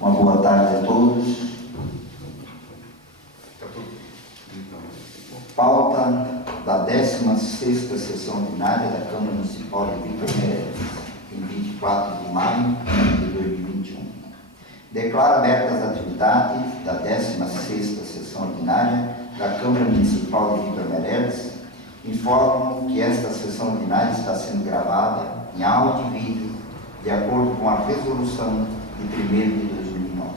Uma boa tarde a todos. Pauta da 16ª sessão ordinária da Câmara Municipal de Vítor Meireles, em 24 de maio de 2021. Declaro abertas as atividades da 16ª sessão ordinária da Câmara Municipal de Vítor Meireles. Informo que esta sessão ordinária está sendo gravada em áudio e vídeo, de acordo com a resolução de 1º de 2009.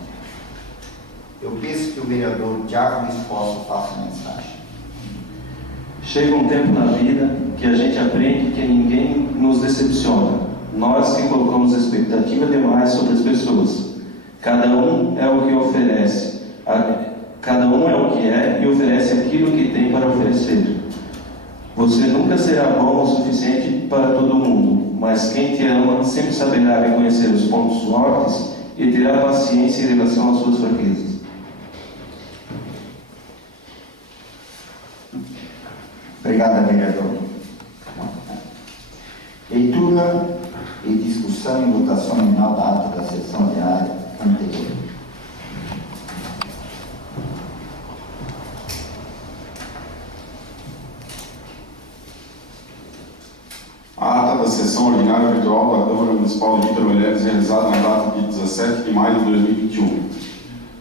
Eu peço que o vereador Tiago Luiz Costa faça a mensagem. Chega um tempo na vida que a gente aprende que ninguém nos decepciona. Nós que colocamos expectativa demais sobre as pessoas. Cada um é o que oferece. Cada um é o que é e oferece aquilo que tem para oferecer. Você nunca será bom o suficiente para todo mundo, mas quem te ama sempre saberá reconhecer os pontos fortes e terá paciência em relação às suas fraquezas. Obrigado, vereador. Leitura e discussão e votação nominal da ata da sessão ordinária anterior. A ata da sessão ordinária virtual da Câmara Municipal de Vítor Meireles, realizada na data de 17 de maio de 2021.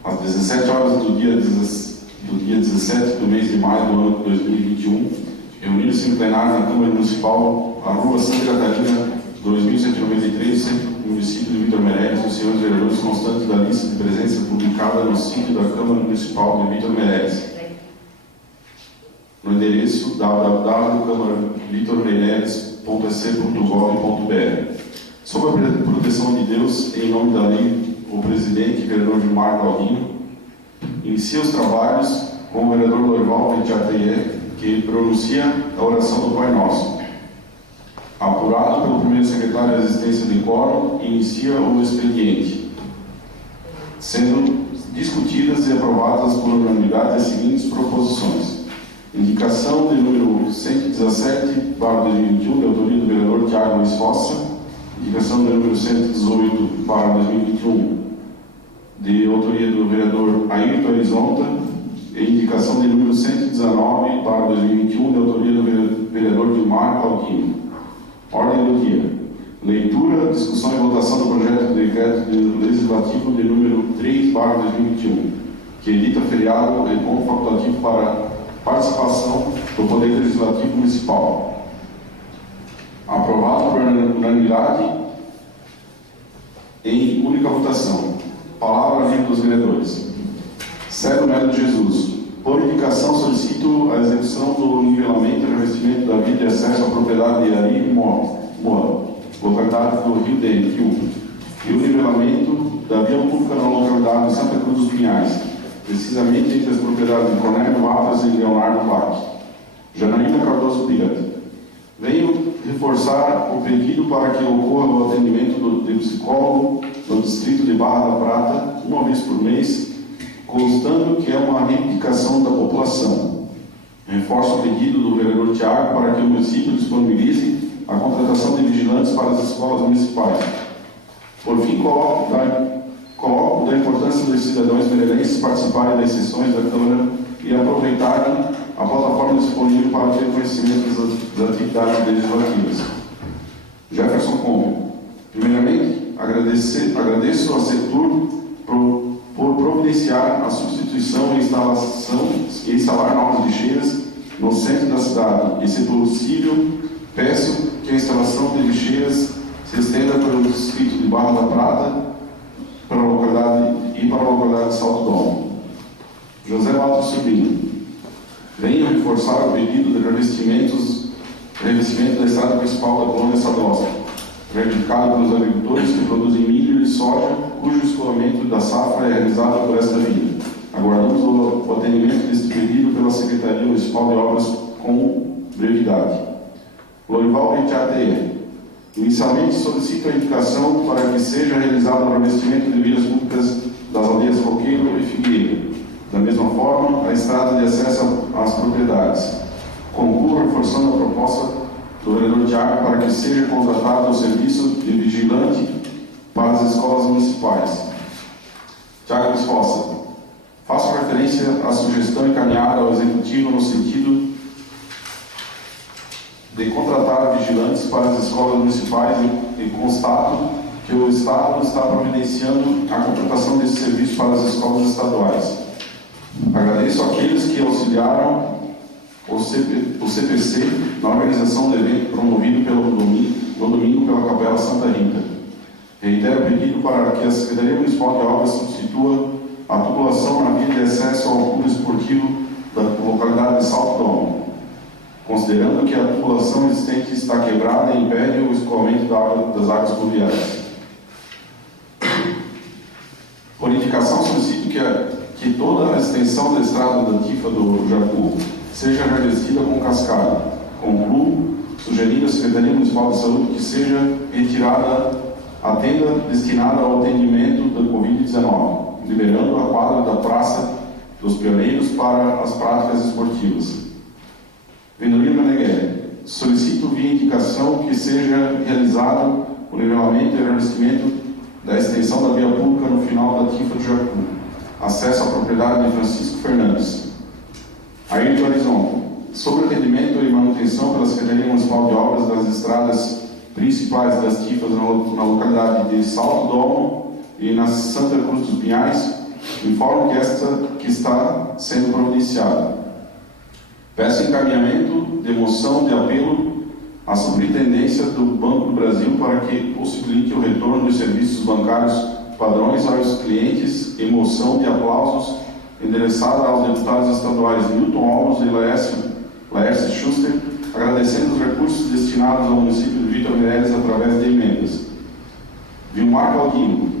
Às 17 horas do dia 17 do mês de maio do ano de 2021, reuniram-se em plenário na Câmara Municipal, a Rua Santa Catarina, 2193, centro do município de Vítor Meireles, os senhores vereadores constantes da lista de presença publicada no sítio da Câmara Municipal de Vítor Meireles, no endereço www.vitormeireles.ec.gov.br. Sob a proteção de Deus, em nome da lei, o presidente, vereador Gilmar Claudinho, inicia os trabalhos com o vereador Lorival Petiatier, que pronuncia a oração do Pai Nosso. Apurado pelo primeiro secretário de Assistência de Quórum, inicia o expediente, sendo discutidas e aprovadas por unanimidade as seguintes proposições. Indicação de número 117/2021, de autoria do vereador Tiago Luiz Costa. Indicação de número 118/2021, de autoria do vereador Ayrton Horizonta. E indicação de número 119/2021, de autoria do vereador Gilmar Claudinho. Ordem do dia. Leitura, discussão e votação do projeto de decreto legislativo de número 3/2021, que edita feriado e ponto facultativo para participação do Poder Legislativo Municipal. Aprovado por unanimidade em única votação. Palavra livre dos vereadores. Célio Melo de Jesus. Por indicação, solicito a execução do nivelamento e revestimento da via de acesso à propriedade de Ari Moa, localidade do Rio Dente, e o nivelamento da via pública na localidade de Santa Cruz dos Pinhais, precisamente entre as propriedades de Cornélio Matas e Leonardo Bach. Janaína Cardoso Pirata. Venho reforçar o pedido para que ocorra o atendimento do psicólogo no distrito de Barra da Prata, uma vez por mês, constando que é uma reivindicação da população. Reforço o pedido do vereador Tiago para que o município disponibilize a contratação de vigilantes para as escolas municipais. Por fim, coloco da importância dos cidadãos meirelenses participarem das sessões da Câmara e aproveitarem a plataforma disponível para ter conhecimento das atividades legislativas. Jefferson Combe. Primeiramente, agradeço ao setor por providenciar a substituição e instalar novas lixeiras no centro da cidade. E, se possível, peço que a instalação de lixeiras se estenda pelo distrito de Barra da Prata para a localidade de Salto Domo. José Matos Sobrinho. Venho reforçar o pedido de revestimento da estrada principal da colônia Sadosca, reivindicado pelos agricultores que produzem milho e soja, cujo escoamento da safra é realizado por esta via. Aguardamos o atendimento deste pedido pela Secretaria Municipal de Obras com brevidade. Lorival Petiatier. Inicialmente solicito a indicação para que seja realizado o revestimento de vias públicas das aldeias Roqueiro e Figueira. Da mesma forma, a estrada de acesso às propriedades. Concluo reforçando a proposta do vereador Tiago para que seja contratado o serviço de vigilante para as escolas municipais. referência à sugestão encaminhada ao Executivo no sentido de contratar vigilantes para as escolas municipais e constato que o Estado está providenciando a contratação desse serviço para as escolas estaduais. Agradeço àqueles que auxiliaram o CPC na organização do evento promovido no domingo pela Capela Santa Rita. Reitero o pedido para que a Secretaria Municipal de Obras substitua a tubulação na via de acesso ao clube esportivo da localidade de Salto Domo, considerando que a tubulação existente está quebrada e impede o escoamento das águas pluviais. Por indicação, solicito que toda a extensão da estrada da Tifa do Jacu seja revestida com cascalho. Concluo, sugerindo à Secretaria Municipal de Saúde que seja retirada a tenda destinada ao atendimento da Covid-19, liberando a quadra da Praça dos Pioneiros para as práticas esportivas. Vendolino Meneghelli, solicito via indicação que seja realizado o nivelamento e revestimento da extensão da via pública no final da Tifa do Jacu, acesso à propriedade de Francisco Fernandes. Ayrton Horizonte, sobre o atendimento e manutenção pela Secretaria Municipal de Obras das estradas principais das Tifas na localidade de Salto Domo e na Santa Cruz dos Pinhais, informo que esta que está sendo providenciada. Peço encaminhamento de moção de apelo à Superintendência do Banco do Brasil para que possibilite o retorno dos serviços bancários padrões aos clientes e moção de aplausos endereçada aos deputados estaduais Newton Alves e Laércio Schuster, agradecendo os recursos destinados ao município de Vitor Meireles através de emendas. Vilmar Claudino,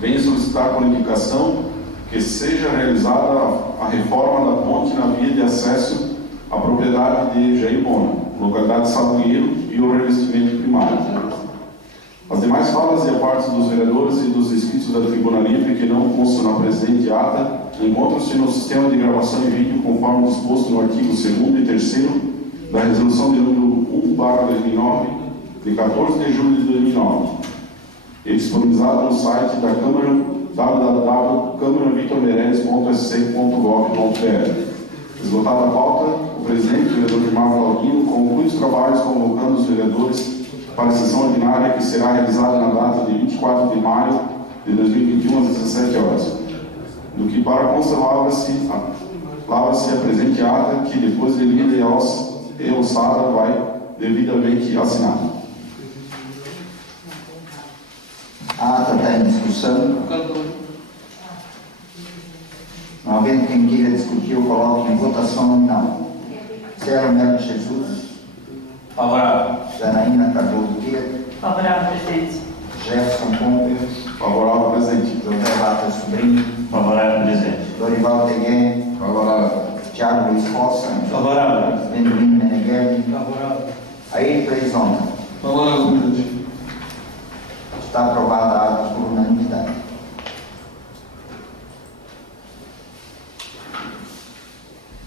venho solicitar por indicação que seja realizada a reforma da ponte na via de acesso à propriedade de Jair Bona, localidade de Salgueiro, e o revestimento primário. As demais falas e a parte dos vereadores e dos inscritos da Tribuna Livre que não constam na presente ata encontram-se no sistema de gravação e vídeo conforme disposto no artigo 2º e 3º da Resolução de número 1/2009, de 14 de julho de 2009, e disponibilizado no site da Câmara www.câmaravitormeireles.sc.gov.br. Esgotada a pauta, o presidente, o vereador Vilmar Claudino, conclui os trabalhos convocando os vereadores para a sessão ordinária que será realizada na data de 24 de maio de 2021 às 17 horas. Do que para consta, lavra-se a presente ata que depois de lida e alçada vai devidamente assinada. A ata está em discussão. Não havendo quem queira discutir, eu coloco em votação nominal. Célio Melo de Jesus. Favorável. Janaína Cardoso Guia. Favorável, presidente. Jefferson Pompeu. Favorável, presidente. José Vata Sobrinho. Favorável, presidente. Dorival Tegué. Favorável. Tiago Luiz Costa. Favorável. Vendolino Meneghelli. Favorável. Ayrton Horizonte. Favorável, presidente. Está aprovada a ata por unanimidade.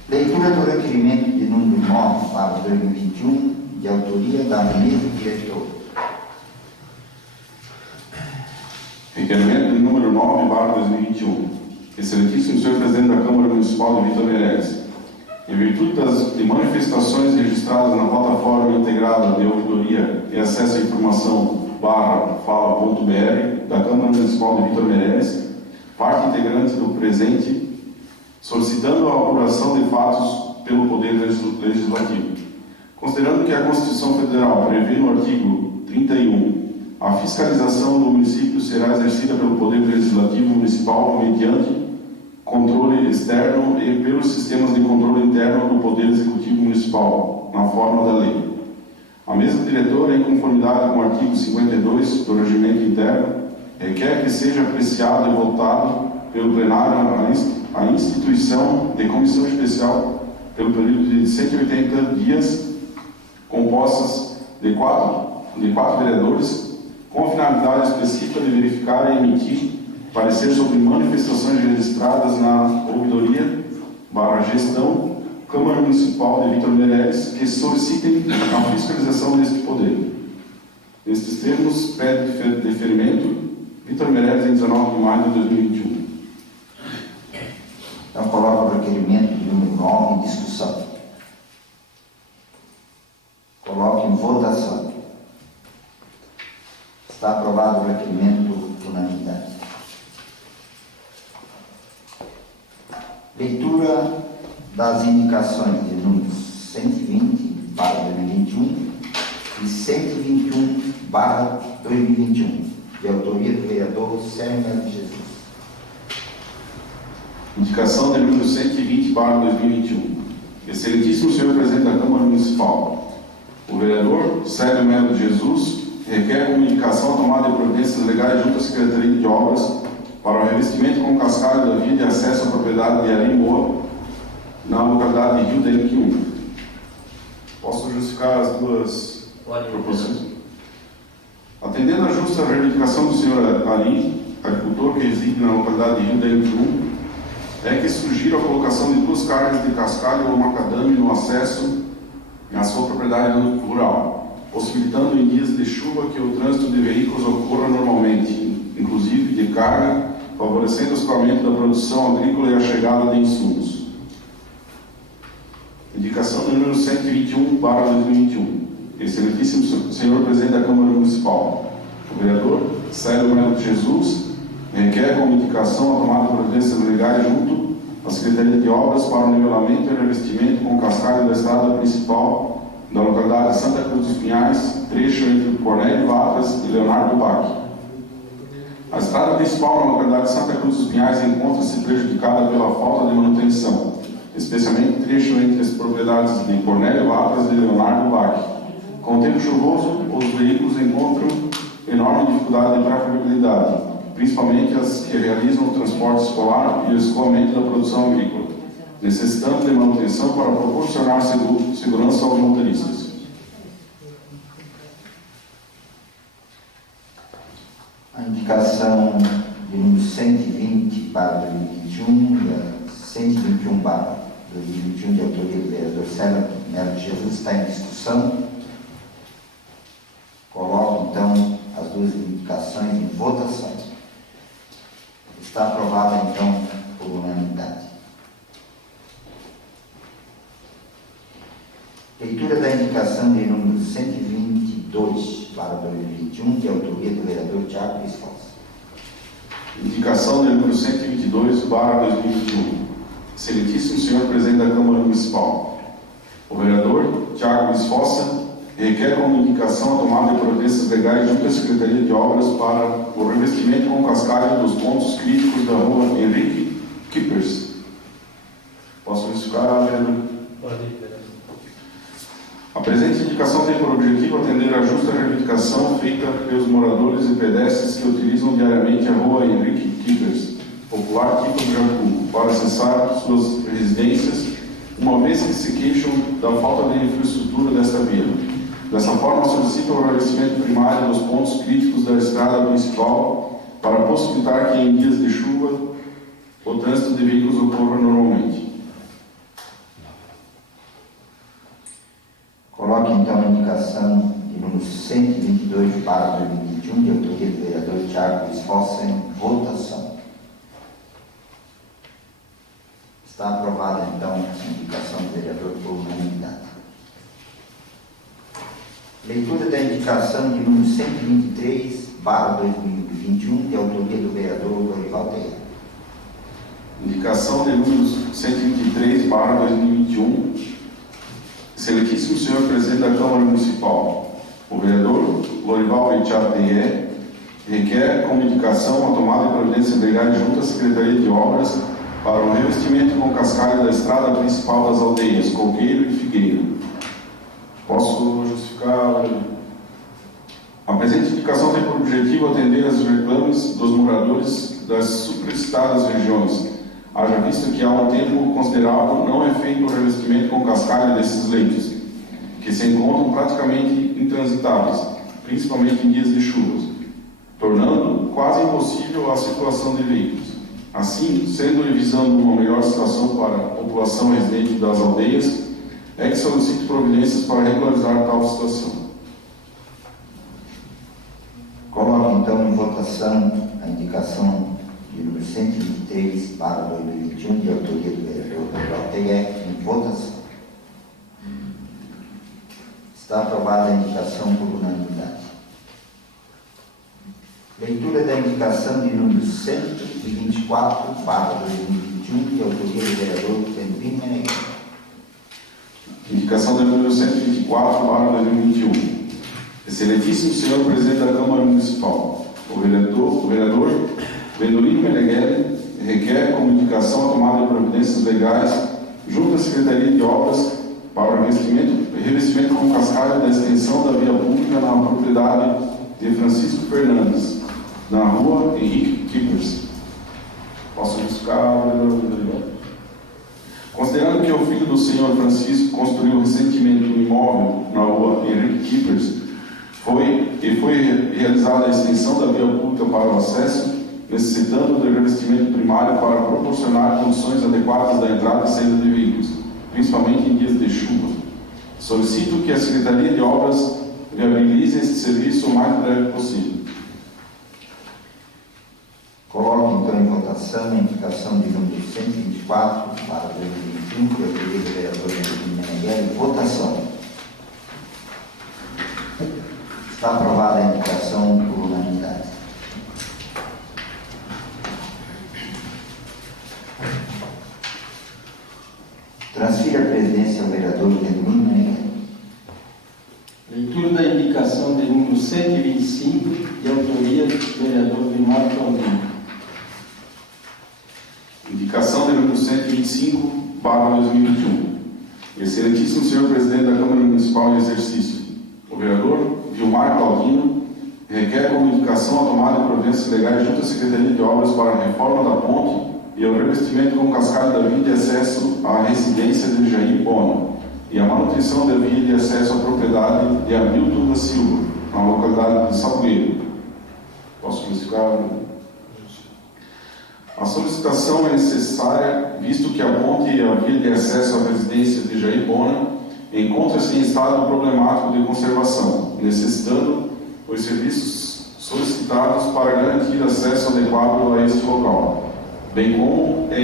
Leitura do requerimento de número 9/2021, de autoria da mesma diretora. Requerimento de número 9/2021. Excelentíssimo Senhor Presidente da Câmara Municipal de Vitor Meireles, em virtude de manifestações registradas na plataforma integrada de ouvidoria e acesso à informação /fala.br da Câmara Municipal de Vitor Meireles, parte integrante do presente, solicitando a apuração de fatos pelo Poder Legislativo. Considerando que a Constituição Federal prevê no artigo 31 a fiscalização do município será exercida pelo Poder Legislativo Municipal mediante controle externo e pelos sistemas de controle interno do Poder Executivo Municipal, na forma da lei. A mesa diretora, em conformidade com o artigo 52 do Regimento Interno, requer que seja apreciado e votado pelo plenário a instituição de comissão especial pelo período de 180 dias, compostas de quatro vereadores, com a finalidade específica de verificar e emitir parecer sobre manifestações registradas na ouvidoria/gestão Câmara Municipal de Vitor Meireles que solicitem a fiscalização deste poder. Nestes termos, pede deferimento Vitor Meireles em 19 de maio de 2021. Então, requerimento de número 9 em discussão. Coloque em votação. Está aprovado o requerimento por unanimidade. Leitura das indicações de números 120 para 2021 e 121 para 2021, de autoria do vereador Sérgio Melo de Jesus. Indicação de número 120 para 2021. Excelentíssimo senhor presidente da Câmara Municipal, o vereador Sérgio Melo de Jesus requer comunicação à tomada de providências legais junto à Secretaria de Obras para o revestimento com cascalho da via de acesso à propriedade de Arim-Moa, na localidade de Rio Denque 1. Posso justificar as duas proposições? Atendendo à justa reivindicação do senhor Arim, agricultor que reside na localidade de Rio Denque 1, é que sugiro a colocação de 2 cargas de cascalho ou macadame no acesso à sua propriedade rural, possibilitando em dias de chuva que o trânsito de veículos ocorra normalmente, inclusive de carga, favorecendo o escoamento da produção agrícola e a chegada de insumos. Indicação número 121 para 2021. Excelentíssimo senhor presidente da Câmara Municipal, o vereador Sérgio Melo de Jesus requer como indicação a tomada de providências legais junto à Secretaria de Obras para o nivelamento e revestimento com cascalho da estrada principal da localidade de Santa Cruz dos Pinhais, trecho entre Cornélio Vargas e Leonardo Bach. A estrada principal na localidade de Santa Cruz dos Pinhais encontra-se prejudicada pela falta de manutenção, especialmente trecho entre as propriedades de Cornélio Vargas e Leonardo Bach. Com o tempo chuvoso, os veículos encontram enorme dificuldade de trafegabilidade, principalmente as que realizam o transporte escolar e o escoamento da produção agrícola, necessitando de manutenção para proporcionar segurança aos motoristas. A indicação de número 120 para 2021 e a 121 para 2021, de autoria do vereador Sérgio Melo de Jesus, está em discussão. Coloco, então, as duas indicações em votação. Está aprovada, então, por unanimidade. Leitura da indicação de número 122 para 2021, de autoria do vereador Tiago Visfosa. Indicação de número 122 para 2021. Excelentíssimo senhor presidente da Câmara Municipal, o vereador Tiago Visfosa requer como indicação a tomada de providências legais junto à Secretaria de Obras para o revestimento com cascalho dos pontos críticos da rua Henrique Kippers. Posso justificar, vereador? Pode, vereador. A presente indicação tem por objetivo atender à justa reivindicação feita pelos moradores e pedestres que utilizam diariamente a rua Henrique Kippers, popular Tipo do Jacu, para acessar suas residências, uma vez que se queixam da falta de infraestrutura desta via. Dessa forma, solicitam o revestimento primário dos pontos críticos da estrada principal para possibilitar que em dias de chuva o trânsito de veículos ocorra normalmente. Coloque, então, a indicação de número 122 para 2021, de autoria do vereador Tiago Visfosa, em votação. Está aprovada, então, a indicação do vereador por unanimidade. Leitura da indicação de número 123 para 2021, de autoria do vereador Dorival Teia. Indicação de número 123 para 2021. Excelentíssimo senhor presidente da Câmara Municipal, o vereador Lorival Teia requer como indicação a tomada de providências legais junto à Secretaria de Obras para o revestimento com cascalho da estrada principal das aldeias Coqueiro e Figueira. Posso justificar? A presente indicação tem por objetivo atender às reclames dos moradores das supracitadas regiões, haja visto que há um tempo considerável não é feito o revestimento com cascalho desses leitos, que se encontram praticamente intransitáveis, principalmente em dias de chuvas, tornando quase impossível a circulação de veículos. Assim, sendo e visando uma melhor situação para a população residente das aldeias, é que solicito providências para regularizar tal situação. Coloque, então, em votação a indicação de número 123 para 2021, de autoria do vereador vereador Pelteguec, em votação. Está aprovada a indicação por unanimidade. Leitura da indicação de número 124, barra 2021, de autoria do vereador Pedrinho Meneghel. Indicação do número 124, barra 2021. Excelentíssimo senhor presidente da Câmara Municipal, o vereador Vendolino Meneghel requer como indicação a tomada de providências legais junto à Secretaria de Obras para o revestimento com cascalho da extensão da via pública na propriedade de Francisco Fernandes, na rua Henrique Kippers. Posso justificar, vereador Vendolino? Considerando que o filho do senhor Francisco construiu recentemente um imóvel na rua Henrique Kippers, foi realizada a extensão da via pública para o acesso, necessitando de revestimento primário para proporcionar condições adequadas da entrada e saída de veículos, principalmente em dias de chuva. Solicito que a Secretaria de Obras viabilize este serviço o mais breve possível. Coloco então em votação a indicação de número 124, para 2021, de autoria do vereador Pedrinho Meneghel, em votação. Está aprovada a indicação por unanimidade. Transfira a presidência ao vereador Pedrinho Meneghel. Leitura da indicação de número 125, de autoria do vereador Vilmar Claudino. Indicação de número 125, barra 2021. Excelentíssimo senhor presidente da Câmara Municipal em exercício, o vereador Vilmar Claudino requer como indicação a tomada de providências legais junto à Secretaria de Obras para a reforma da ponte e o revestimento com cascalho da via de acesso à residência de Jair Bona e a manutenção da via de acesso à propriedade de Hamilton da Silva, na localidade de Salgueiro. Posso justificar? A solicitação é necessária, visto que a ponte e a via de acesso à residência de Jair Bona encontra-se em estado problemático de conservação, necessitando os serviços solicitados para garantir acesso adequado a este local, bem como é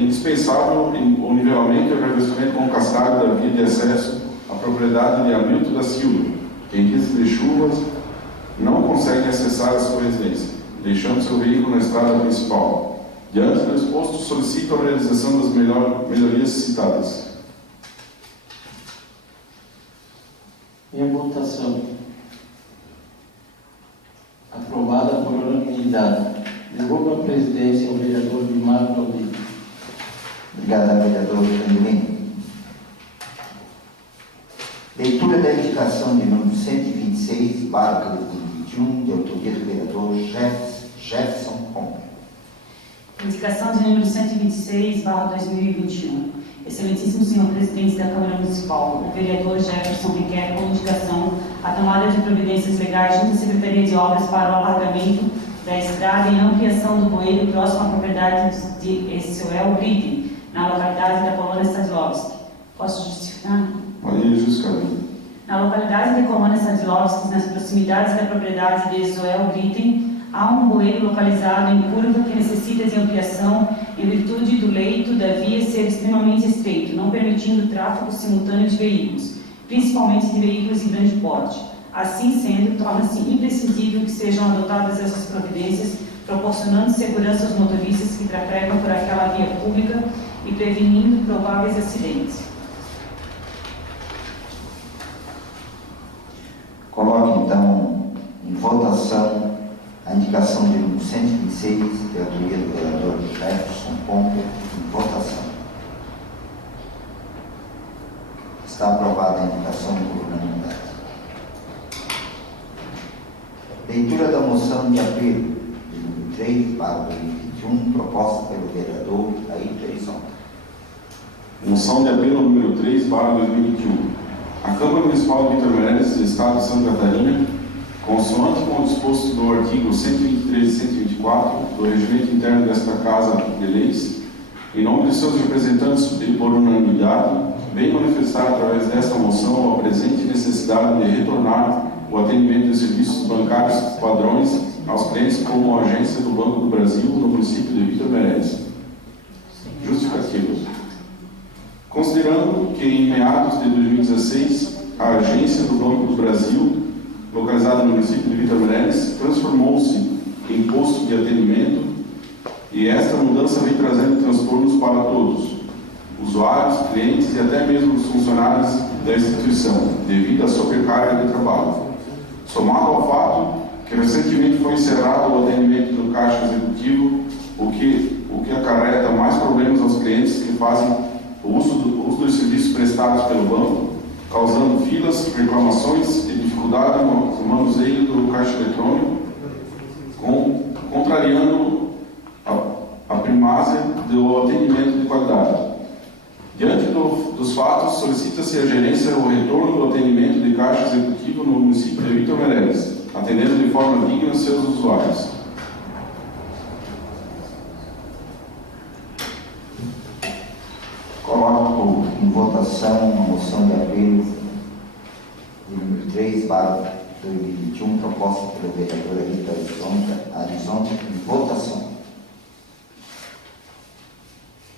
indispensável o nivelamento e o revestimento com cascalho da via de acesso à propriedade de Hamilton da Silva, que em dias de chuvas não consegue acessar a sua residência, deixando seu veículo na estrada principal. Diante do exposto, solicito a realização das melhorias citadas. Em votação. Aprovada por unanimidade. Devolvo a presidência ao vereador Vilmar Claudino. Obrigado, vereador Pedrinho. Leitura da indicação de número 126, barra 2021, de autoria do vereador Jefferson Pombo. Indicação de número 126, barra 2021. Excelentíssimo senhor presidente da Câmara Municipal, o vereador Jefferson requer como indicação a tomada de providências legais junto à Secretaria de Obras para o alargamento da estrada e ampliação do bueiro próximo à propriedade de Essoel Britten, na localidade da Colônia Stadlovski. Posso justificar? Maria Juscelina. Na localidade de Colônia Stadlovski, nas proximidades da propriedade de Essoel Britten, há um bueiro localizado em curva que necessita de ampliação em virtude do leito da via ser extremamente estreito, não permitindo o tráfego simultâneo de veículos, principalmente de veículos de grande porte. Assim sendo, torna-se imprescindível que sejam adotadas essas providências, proporcionando segurança aos motoristas que trafegam por aquela via pública e prevenindo prováveis acidentes. Coloque então em votação a indicação de número 126, de autoria do vereador Jefferson Pombo, em votação. Está aprovada a indicação por unanimidade. Leitura da moção de abril, de número 3, para 2021, proposta pelo vereador Ayrton Isonta. Moção de apelo número 3, barra 2021. A Câmara Municipal de Vitor Meirelles, do Estado de Santa Catarina, consoante com o disposto do artigo 123 e 124 do Regimento Interno desta Casa de Leis, em nome de seus representantes e por unanimidade, vem manifestar através desta moção a presente necessidade de retornar o atendimento de serviços bancários padrões aos clientes como a agência do Banco do Brasil no município de Vitor Meirelles. Justificativos. Considerando que em meados de 2016, a agência do Banco do Brasil, localizada no município de Vitor Meireles, transformou-se em posto de atendimento, e esta mudança vem trazendo transtornos para todos, usuários, clientes e até mesmo os funcionários da instituição, devido à sobrecarga de trabalho. Somado ao fato que recentemente foi encerrado o atendimento do caixa executivo, o que acarreta mais problemas aos clientes que fazem o uso dos serviços prestados pelo banco, causando filas, reclamações e dificuldade no manuseio do caixa eletrônico, contrariando a primázia do atendimento de qualidade. Diante dos fatos, solicita-se à gerência o retorno do atendimento de caixa executivo no município de Vitor Meireles, atendendo de forma digna seus usuários. Coloco em votação a moção de abril de número 3/2021, proposta pela vereadora Rita Arizonta, em votação.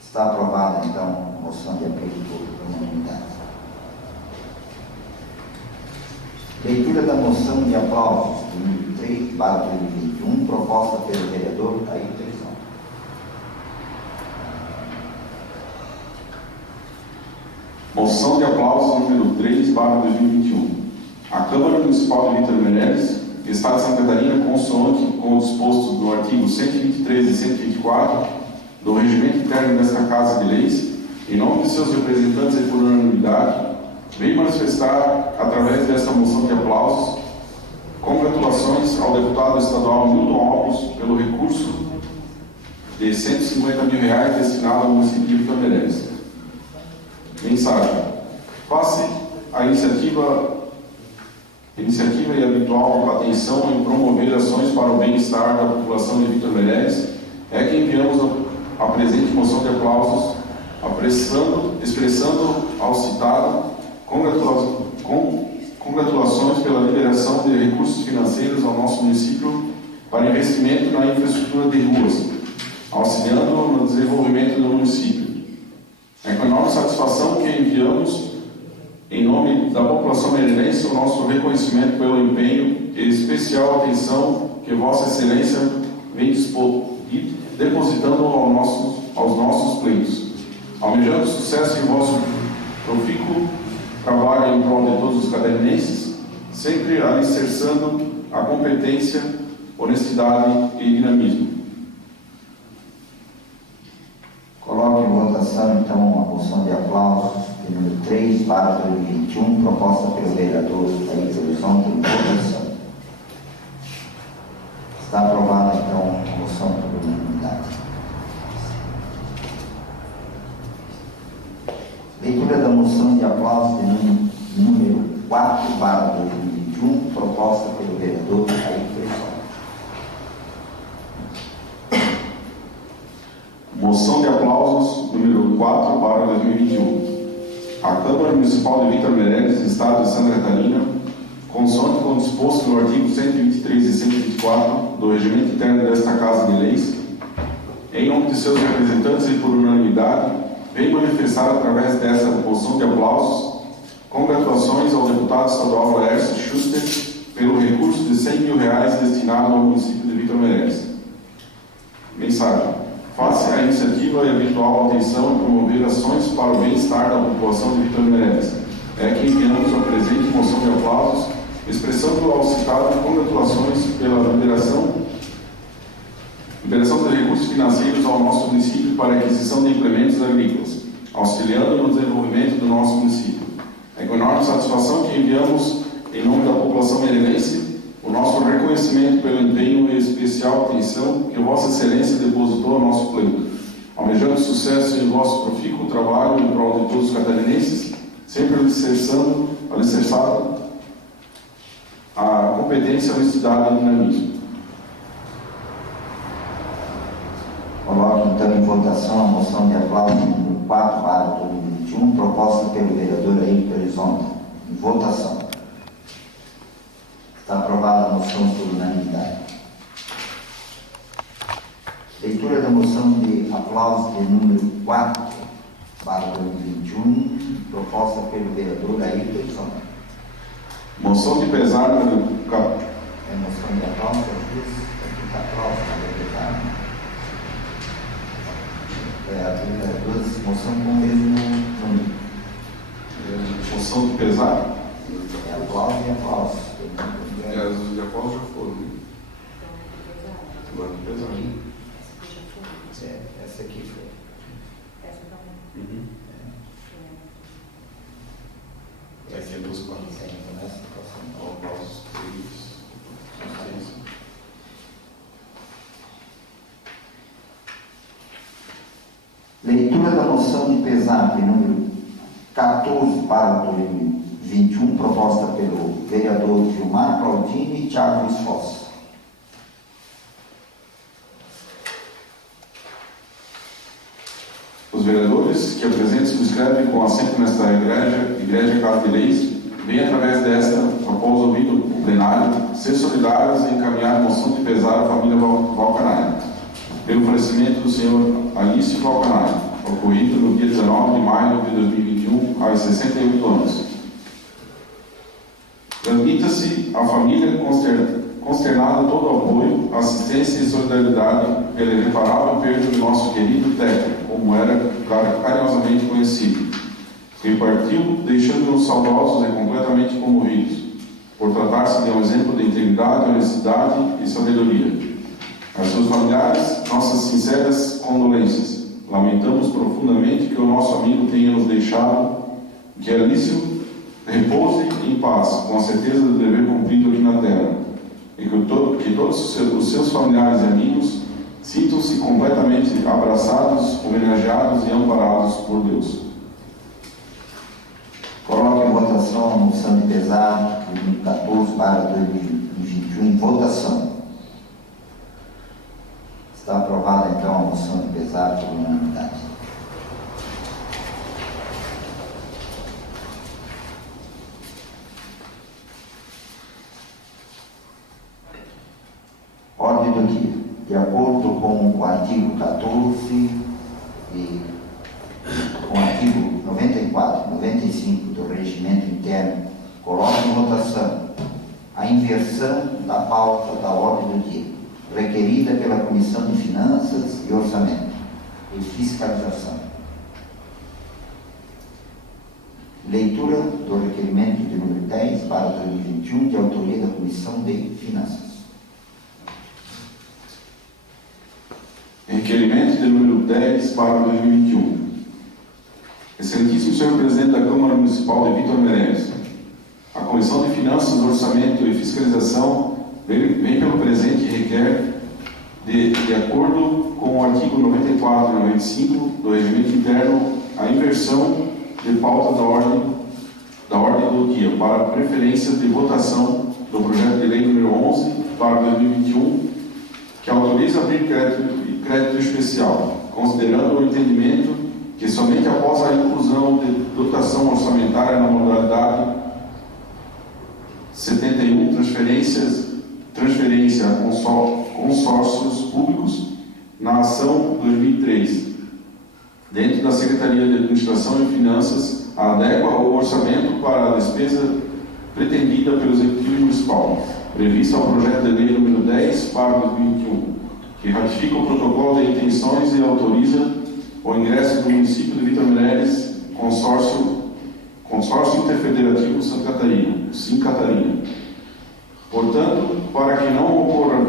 Está aprovada, então, a moção de abril por unanimidade. Leitura da moção de aplausos de número 3/2021, proposta pelo vereador Ayrton Arizonta. Moção de aplausos número 3/2021. A Câmara Municipal de Vitor Meireles, Estado de Santa Catarina, consoante com o disposto no artigo 123 e 124 do Regimento Interno desta Casa de Leis, em nome de seus representantes e por unanimidade, vem manifestar, através desta moção de aplausos, congratulações ao deputado estadual Milton Alves pelo recurso de R$150 mil destinado ao município de Vitor Meireles. Mensagem. Face a iniciativa e habitual atenção em promover ações para o bem-estar da população de Vitor Meireles, é que enviamos a presente moção de aplausos, expressando ao citado congratulações pela liberação de recursos financeiros ao nosso município para investimento na infraestrutura de ruas, auxiliando no desenvolvimento do município. É com enorme satisfação que enviamos, em nome da população meirense, o nosso reconhecimento pelo empenho e especial atenção que Vossa Excelência vem depositando aos nossos pleitos, almejando o sucesso em vosso profícuo trabalho em prol de todos os catarinenses, sempre alicerçando a competência, honestidade e dinamismo. Coloco em votação, então, a moção de aplausos de número 3/2021, proposta pelo vereador Ayrton Arizonta, em votação. Está aprovada, então, a moção por unanimidade. Leitura da moção de aplausos de número 4/2021, proposta pelo vereador Ayrton Arizonta. Moção de aplausos número 4/2021. A Câmara Municipal de Vitor Meireles, Estado de Santa Catarina, consoante com o disposto no artigo 123 e 124 do Regimento Interno desta Casa de Leis, em nome de seus representantes e por unanimidade, vem manifestar através dessa moção de aplausos congratulações ao deputado estadual Laércio Schuster pelo recurso de R$100 mil destinado ao município de Vitor Meireles. Mensagem. Face à iniciativa e habitual atenção em promover ações para o bem-estar da população de Vitor Meireles, é que enviamos a presente moção de aplausos, expressando ao citado congratulações pela liberação de recursos financeiros ao nosso município para a aquisição de implementos agrícolas, auxiliando no desenvolvimento do nosso município. É com enorme satisfação que enviamos, em nome da população meirense, o nosso reconhecimento pelo empenho e especial atenção que Vossa Excelência depositou ao nosso pleito, almejando sucesso em vosso profícuo trabalho em prol de todos os catarinenses, sempre alicerçado a competência, honestidade e dinamismo. Coloco, então, em votação a moção de aplauso número 4/2021, proposta pelo vereador Ayrton Arizonta. Em votação. Está aprovada a moção por unanimidade. Leitura da moção de aplauso de número 2021, proposta pelo vereador Ayrton. Moção de pesar número É moção de aplauso, aqui está aplauso, duas moções com o mesmo número. moção de pesar. É aplauso e aplauso. As de aplauso já foram. Agora de pesar. Essa aqui foi. Uhum. Aqui é duas partes. Começa a passar. Aplausos 3. Leitura da moção de pesar de número 14 para 2021, proposta pelo vereador Gilmar Claudini e Thiago Luiz Fossa. Os vereadores que apresentam e subscrevem com assento nesta igreja Casa de Leis, vêm através desta, após ouvido o plenário, ser solidários em encaminhar a moção de pesar à família Valcanaia, pelo falecimento do senhor Alício Valcanaia, ocorrido no dia 19 de maio de 2021, aos 68 anos. Transmita-se à família consternada todo o apoio, assistência e solidariedade pela irreparável perda do nosso querido técnico, como era carinhosamente conhecido, que partiu deixando-nos saudosos e completamente comovidos, por tratar-se de um exemplo de integridade, honestidade e sabedoria. Aos seus familiares, nossas sinceras condolências. Lamentamos profundamente que o nosso amigo tenha nos deixado, que Alício repouse em paz, com a certeza do dever cumprido aqui na terra, e que todos os seus familiares e amigos sintam-se completamente abraçados, homenageados e amparados por Deus. Coloque em votação a moção de pesar de número 14 para 2021. Votação. Está aprovada então a moção de pesar por unanimidade. Ordem do dia. De acordo com o artigo 14 e com o artigo 94 e 95 do Regimento Interno, coloco em votação a inversão da pauta da ordem do dia, requerida pela Comissão de Finanças e Orçamento e Fiscalização. Leitura do requerimento de número 10 para 2021, de autoria da Comissão de Finanças. Requerimento de número 10 para 2021. Excelentíssimo Senhor Presidente da Câmara Municipal de Vítor Meireles, a Comissão de Finanças, Orçamento e Fiscalização vem pelo presente e requer, de acordo com o artigo 94 e 95 do Regimento Interno, a inversão de pauta da ordem do dia para preferência de votação do projeto de lei número 11 para 2021, que autoriza abrir crédito especial, considerando o entendimento que somente após a inclusão de dotação orçamentária na modalidade 71, transferência a consórcios públicos, na ação 2003, dentro da Secretaria de Administração e Finanças, adequa o orçamento para a despesa pretendida pelo Executivo Municipal, prevista ao projeto de lei número 10 para 2021, que ratifica o protocolo de intenções e autoriza o ingresso do município de Vítor Meireles, Consórcio Interfederativo Santa Catarina, Sim Catarina. Portanto, para que não ocorra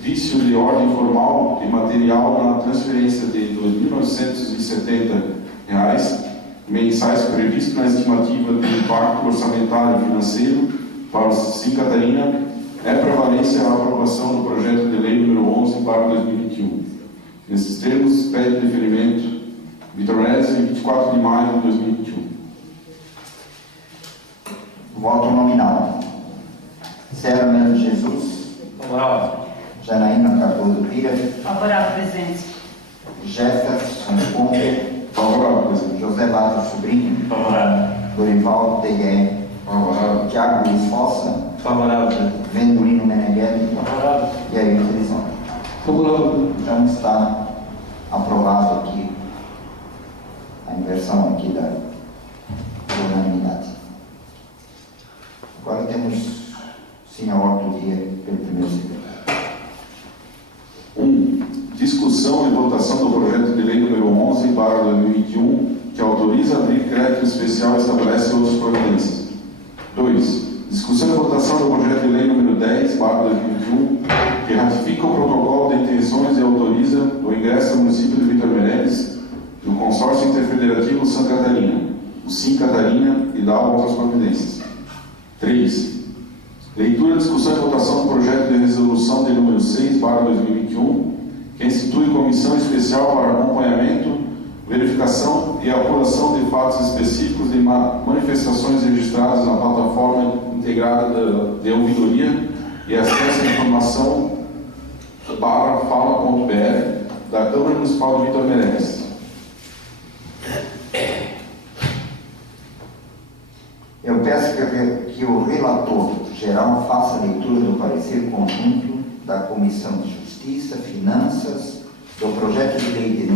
vício de ordem formal e material na transferência de R$ 2.970 mensais previsto na estimativa de impacto orçamentário e financeiro para o Sim Catarina, é prevalência a aprovação do projeto de lei número 11 para 2021. Nesses termos, pede deferimento Vítor Meireles, em 24 de maio de 2021. Voto nominal. Cera Melo Jesus. Favorável. Janaína Cardoso Pira. Favorável, presidente. Jefferson Conter. Favorável, presidente. José Bato Sobrinho. Favorável. Dorival Teguer. Favorável. Tiago Luiz Fossa. Favorável. Vendolino Meneghelli. Favorável. E aí, Felizão. Favorável. Então está aprovado aqui a inversão versão aqui da unanimidade. Agora temos, sim, a ordem do dia pelo primeiro secretário. 1. Discussão e votação do projeto de lei número 11/2021, que autoriza abrir crédito especial e estabelece outras providências. 2. Discussão e votação do projeto de lei número 10/2021, que ratifica o protocolo de intenções e autoriza o ingresso no município de Vitor Meirelles do Consórcio Interfederativo Santa Catarina, o Sim Catarina, e dá outras providências. 3. Leitura, discussão e votação do projeto de resolução de número 6/2021, que institui comissão especial para acompanhamento, verificação e apuração de fatos específicos de manifestações registradas na plataforma integrada de ouvidoria e acesso à informação /fala.br da Câmara Municipal de Vitor Meirelles. Eu peço que o relator geral faça a leitura do parecer conjunto da Comissão de Justiça, Finanças, do projeto de lei de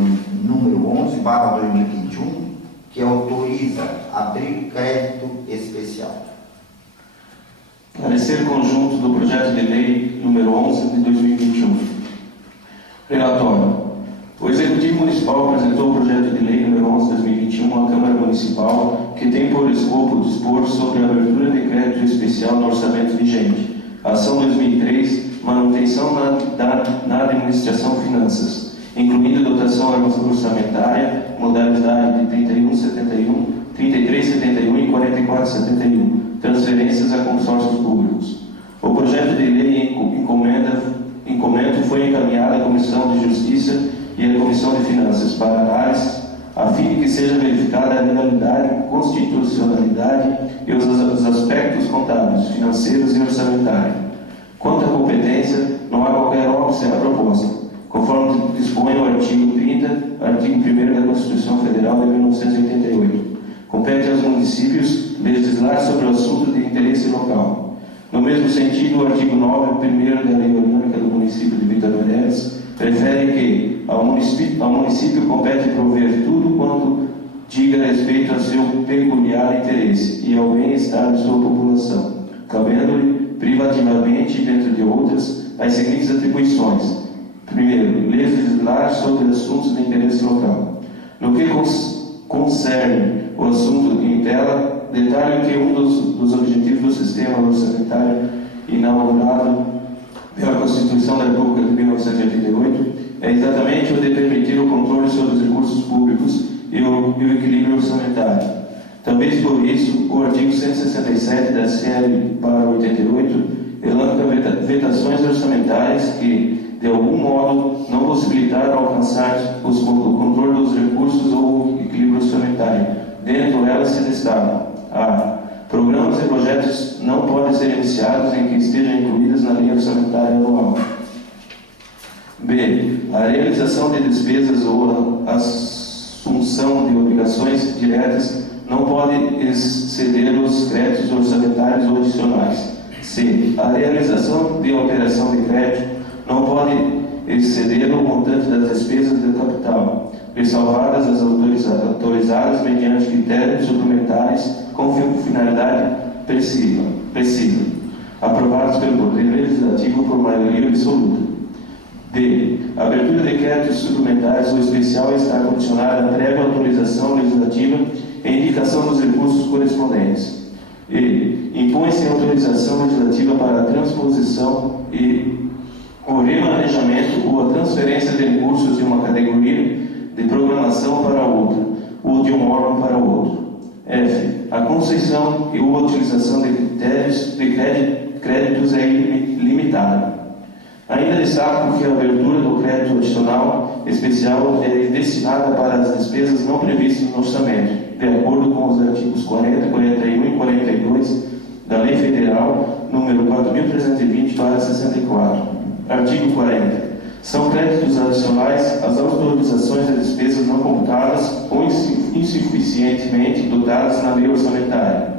número 11/2021, que autoriza abrir crédito especial. Parecer conjunto do projeto de lei número 11 de 2021. Relatório. O Executivo Municipal apresentou o projeto de lei número 11 de 2021 à Câmara Municipal, que tem por escopo dispor sobre a abertura de crédito especial no orçamento vigente, ação 2003, manutenção na administração finanças, incluindo dotação orçamentária, modalidade de 3171, 3371 e 4471, transferências a consórcios públicos. O projeto de lei em comento foi encaminhado à Comissão de Justiça e à Comissão de Finanças para análise, a fim de que seja verificada a legalidade, constitucionalidade e os aspectos contábeis, financeiros e orçamentários. Quanto à competência, não há qualquer óbice à proposta, conforme dispõe o artigo 30, artigo 1º da Constituição Federal de 1988. Compete aos municípios legislar sobre o assunto de interesse local. No mesmo sentido, o artigo 9, 1º da Lei Orgânica do Município de Vitor Meirelles, refere que ao município compete prover tudo quanto diga respeito a seu peculiar interesse e ao bem-estar de sua população, cabendo-lhe privativamente, dentro de outras, as seguintes atribuições. Primeiro, legislar sobre assuntos de interesse local. No que concerne o assunto em tela, detalhe que um dos objetivos do sistema orçamentário inaugurado pela Constituição da República de 1988 é exatamente o de permitir o controle sobre os recursos públicos e o equilíbrio orçamentário. Talvez por isso, o artigo 167 da CL/88 elenca vetações orçamentárias que, de algum modo, não possibilitaram alcançar o controle dos recursos ou o equilíbrio orçamentário. Dentro delas se destacam: a. Programas e projetos não podem ser iniciados em que estejam incluídas na lei orçamentária anual. B. A realização de despesas ou a assunção de obrigações diretas não pode exceder os créditos orçamentários ou adicionais. C. A realização de operação de crédito não pode exceder o montante das despesas de capital, ressalvadas as autorizadas mediante critérios suplementares com finalidade precisa, aprovados pelo Poder Legislativo por maioria absoluta. D. A abertura de créditos suplementares ou especial está condicionada à prévia autorização legislativa e indicação dos recursos correspondentes. E. Impõe-se a autorização legislativa para a transposição e o remanejamento ou a transferência de recursos de uma categoria de programação para outra, ou de um órgão para outro. F. A concessão e ou utilização de critérios de créditos é limitada. Ainda destaco que a abertura do crédito adicional especial é destinada para as despesas não previstas no orçamento, de acordo com os artigos 40, 41 e 42 da Lei Federal número 4.320/64. Artigo 40. São créditos adicionais as autorizações de despesas não computadas ou insuficientemente dotadas na lei orçamentária.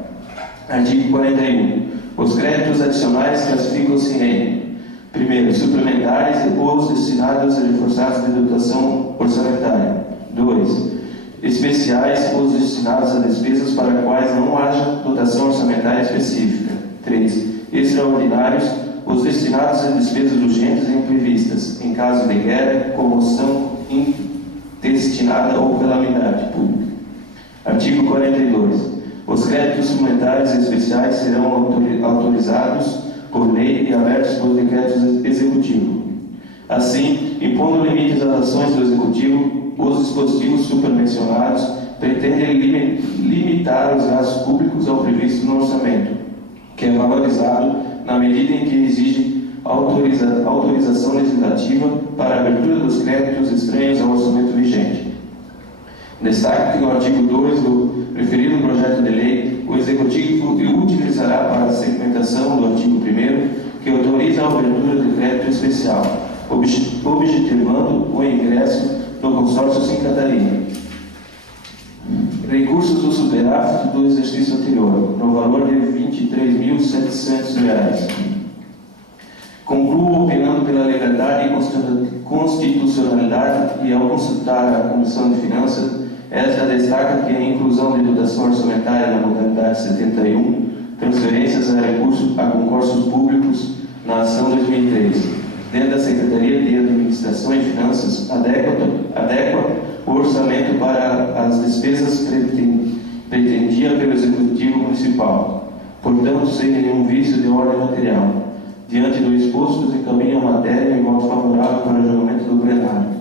Artigo 41. Os créditos adicionais classificam-se em: primeiro, suplementares ou os destinados a reforçados de dotação orçamentária. 2. especiais os destinados a despesas para quais não haja dotação orçamentária específica. 3. Extraordinários os destinados a despesas urgentes e imprevistas, em caso de guerra, comoção intestinada ou calamidade pública. Artigo 42. Os créditos suplementares especiais serão autorizados por lei e abertos por decretos executivos. Assim, impondo limites às ações do Executivo, os dispositivos supermencionados pretendem limitar os gastos públicos ao previsto no orçamento, que é valorizado na medida em que exige autorização legislativa para a abertura dos créditos estranhos ao orçamento vigente. Destaque que no artigo 2 do referido projeto de lei, o Executivo utilizará para a segmentação do artigo 1º, que autoriza a abertura de crédito especial, objetivando o ingresso no consórcio Sim Catarina. Recursos do superávit do exercício anterior, no valor de R$ 23.700. Concluo opinando pela legalidade e constitucionalidade e, ao consultar a Comissão de Finanças, esta destaca que a inclusão de dotação orçamentária na modalidade 71, transferências a concursos públicos na ação 2003, dentro da Secretaria de Administração e Finanças, adequa o orçamento para as despesas pretendia pelo Executivo Municipal, portanto, sem nenhum vício de ordem material. Diante do exposto, encaminha a matéria em voto favorável para o julgamento do plenário.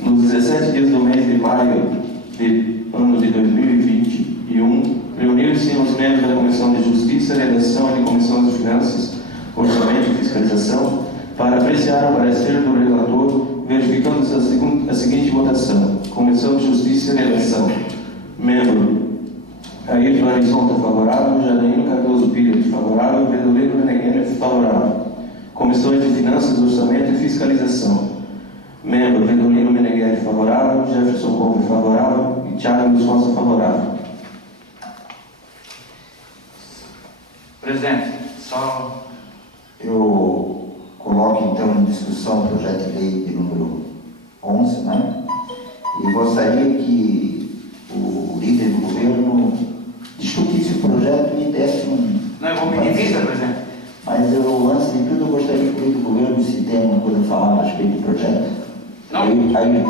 Nos 17 dias do mês de maio de ano de 2021, reuniram-se os membros da Comissão de Justiça, Redação e de Comissão de Finanças, Orçamento e Fiscalização, para apreciar o parecer do relator, verificando a seguinte votação. Comissão de Justiça e Redação. Membro Ayrton Arizonta, favorável. Janaíno Cardoso Pires, favorável. Vedolino Meneghelli, favorável. Comissões de Finanças, Orçamento e Fiscalização. Membro Vedolino Meneghelli, favorável. Jefferson Couve, favorável. E Thiago dos Rosa, favorável. Presidente, só... Eu coloco então em discussão o projeto de lei de número 11, né? E gostaria que o líder do governo discutisse o projeto e desse um... Não, eu vou pedir vista, presidente. Mas eu, antes de tudo, eu gostaria que o líder do governo, se tem alguma coisa a falar a respeito do projeto. Não. Aí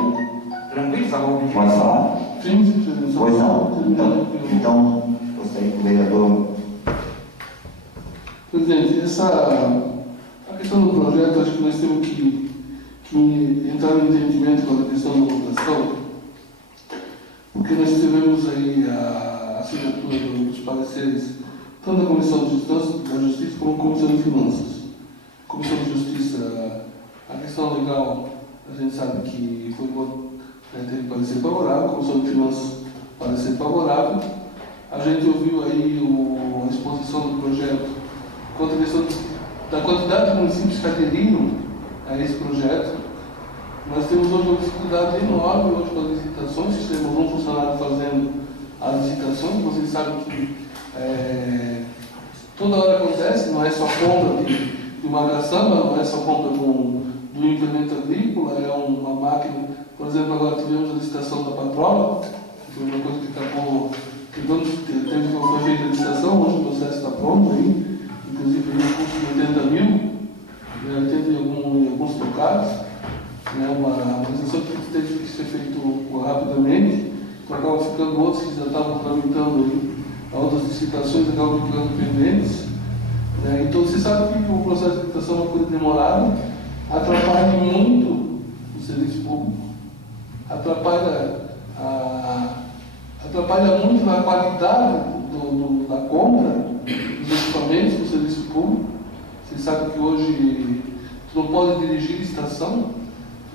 Tranquilo, só vou pedir pode vista. falar? Sim, Pois não. Então, gostaria que o vereador... Presidente, a questão do projeto, acho que nós temos que entrar no entendimento com a questão da votação, porque nós tivemos aí a assinatura dos pareceres, tanto da Comissão de Justiça como da Comissão de Finanças. Comissão de Justiça, a questão legal, a gente sabe que teve parecer favorável, a Comissão de Finanças parecer favorável. A gente ouviu aí a exposição do projeto quanto à questão da quantidade de municípios que aderiram a esse projeto. Nós temos hoje uma dificuldade enorme hoje com as licitações, que temos um funcionário fazendo as licitações. Vocês sabem que toda hora acontece, não é só compra de uma caçamba, não é só compra de um implemento agrícola, é uma máquina. Por exemplo, agora tivemos a licitação da Patrola, que foi uma coisa que acabou, teve uma feita a licitação, hoje o processo está pronto aí. Inclusive um custo de 80 mil, 80 em alguns trocados, uma licitação que teve que ser feita rapidamente, acabam ficando outros que já estavam tramitando aí, outras licitações acabam ficando pendentes. Então você sabe que o processo de licitação é uma coisa demorada, atrapalha muito o serviço público, atrapalha muito na qualidade da compra dos equipamentos do serviço público. Vocês sabem que hoje tu não pode dirigir estação,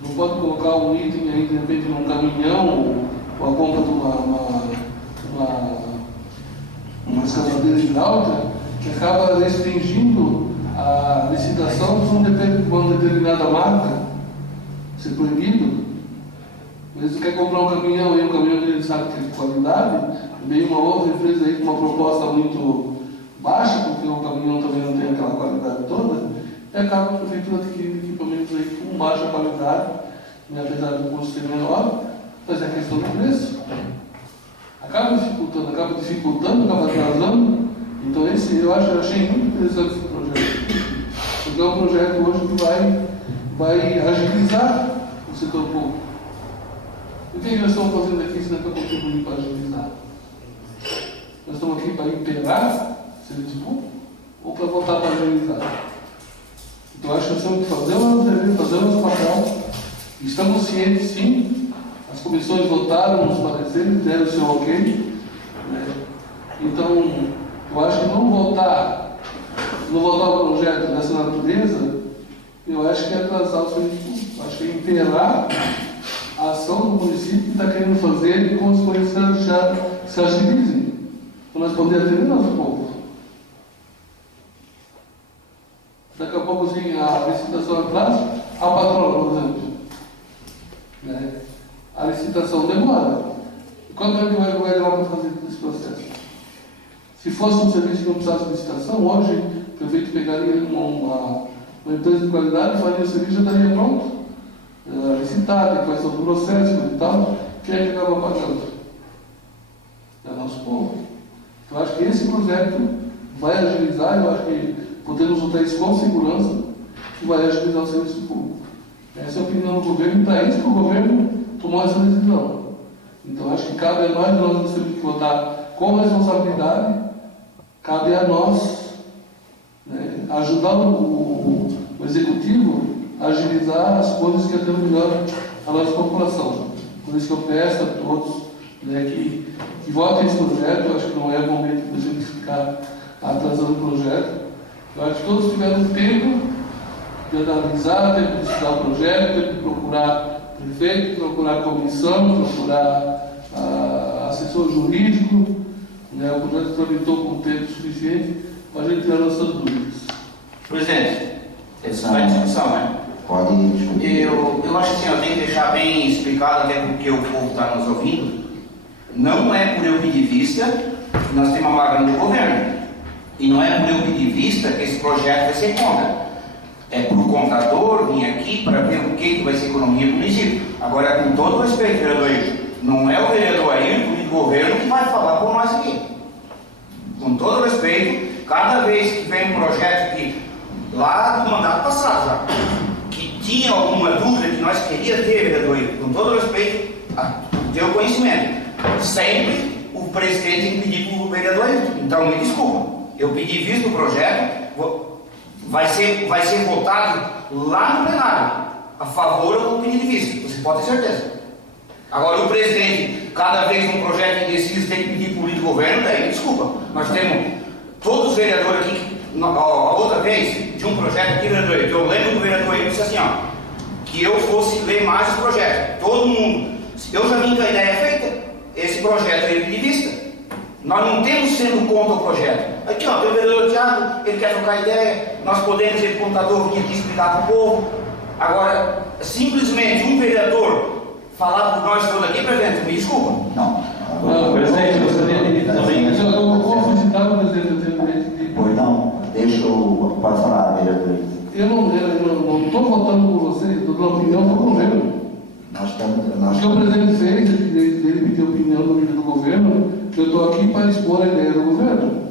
tu não pode colocar um item aí de repente num caminhão ou a compra de uma escavadeira hidráulica, que acaba restringindo a licitação de uma determinada marca ser proibido. Mas tu quer comprar um caminhão aí, um caminhão que ele sabe que é de qualidade, veio uma outra empresa aí com uma proposta muito baixa, porque o caminhão também não tem aquela qualidade toda, e acaba a prefeitura adquirindo equipamentos aí com baixa qualidade, apesar do custo ser menor, Mas é questão do preço. Acaba dificultando, acaba atrasando. Então eu achei muito interessante esse projeto. Porque é um projeto hoje que vai agilizar o setor público. O que nós estamos fazendo aqui se não é para contribuir para agilizar? Nós estamos aqui para imperar o serviço público ou para voltar para agilizar? Então eu acho que nós temos que fazer o nosso dever, fazer o nosso papel. Estamos cientes, sim. As comissões votaram nos pareceres, deram o seu ok. Né? Então, eu acho que não votar o projeto dessa natureza, eu acho que é atrasar o serviço público. Eu acho que é imperar a ação do município que está querendo fazer e com as coisas já se agilizem, para nós podermos atender nosso povo. Daqui a pouco vem a licitação atrás, a patroa, por exemplo. Né? A licitação demora. E quanto tempo vai levar para fazer esse processo? Se fosse um serviço que não precisasse de licitação, hoje o prefeito pegaria uma empresa de qualidade, faria o serviço e já estaria pronto. Licitado, depois todo o processo e tal. Quem é que acaba pagando? É o nosso povo. Eu acho que esse projeto vai agilizar, eu acho que podemos usar isso com segurança, que vai agilizar o serviço público. Essa é a opinião do governo, e para isso que o governo tomou essa decisão. Então, acho que cabe a nós temos que votar com responsabilidade, cabe a nós, né, ajudar o executivo a agilizar as coisas que atendem melhor a nossa população. Por isso que eu peço a todos, né, que votem esse projeto. Eu acho que não é o momento de a gente ficar atrasando o projeto. Eu acho que todos tiveram tempo de analisar, tempo de estudar o projeto, tempo de procurar prefeito, procurar comissão, procurar assessor jurídico. Né? O projeto tramitou com tempo suficiente para a gente tirar nossas dúvidas. Presidente, essa é a discussão, né? Pode discutir. Eu acho que assim, eu tenho que deixar bem explicado, até porque o povo está nos ouvindo. Não é por eu pedir vista que nós temos uma vaga no governo. E não é por eu pedir vista que esse projeto vai ser contra. É para o contador vir aqui para ver o que vai ser economia do município. Agora, com todo respeito, vereador Ayrton, não é o vereador Ayrton e o governo que vai falar por nós aqui. Com todo respeito, cada vez que vem um projeto aqui, lá do mandato passado já, que tinha alguma dúvida que nós queríamos ter, vereador Ayrton, com todo respeito, teu conhecimento, sempre o presidente tem que pedir para o vereador Ayrton. Então, me desculpa, eu pedi vista do projeto, vai ser votado lá no plenário, a favor ou pedir de vista, você pode ter certeza. Agora, o presidente, cada vez um projeto indeciso tem que pedir por do governo, daí, desculpa, nós temos todos os vereadores aqui, a outra vez, de um projeto aqui, vereador, que eu lembro do vereador aí, disse assim, ó, que eu fosse ler mais os projetos, todo mundo, eu já vim com a ideia feita, esse projeto aí de vista. Nós não temos sendo contra o projeto. Aqui, ó, tem o vereador Thiago, ele quer trocar ideia, nós podemos ir para o computador vir aqui explicar para o povo. Agora, simplesmente um vereador falar por nós todos aqui, presidente, me desculpa. Não. Presidente, eu gostaria de também. Eu vou visitar o presidente. Pois não, deixa o. Pode falar, vereador. Eu não estou votando por vocês, estou dando opinião do governo. Nós estamos. O que o presidente fez, ele pediu opinião do governo. Eu estou aqui para expor a ideia do governo.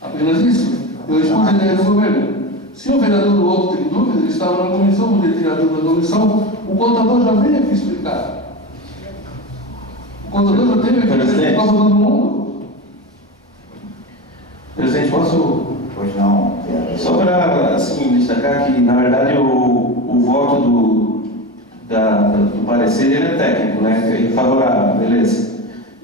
Apenas isso. Eu expus a ideia do governo. Se o vereador do outro tem dúvidas, ele estava na comissão, poderia tirar dúvida da comissão, o contador já veio aqui explicar. O contador já teve aqui explicar para todo mundo. Presidente, posso. Pois não, vereador. Só para assim, destacar que, na verdade, o voto do parecer ele é técnico, né? É favorável, beleza.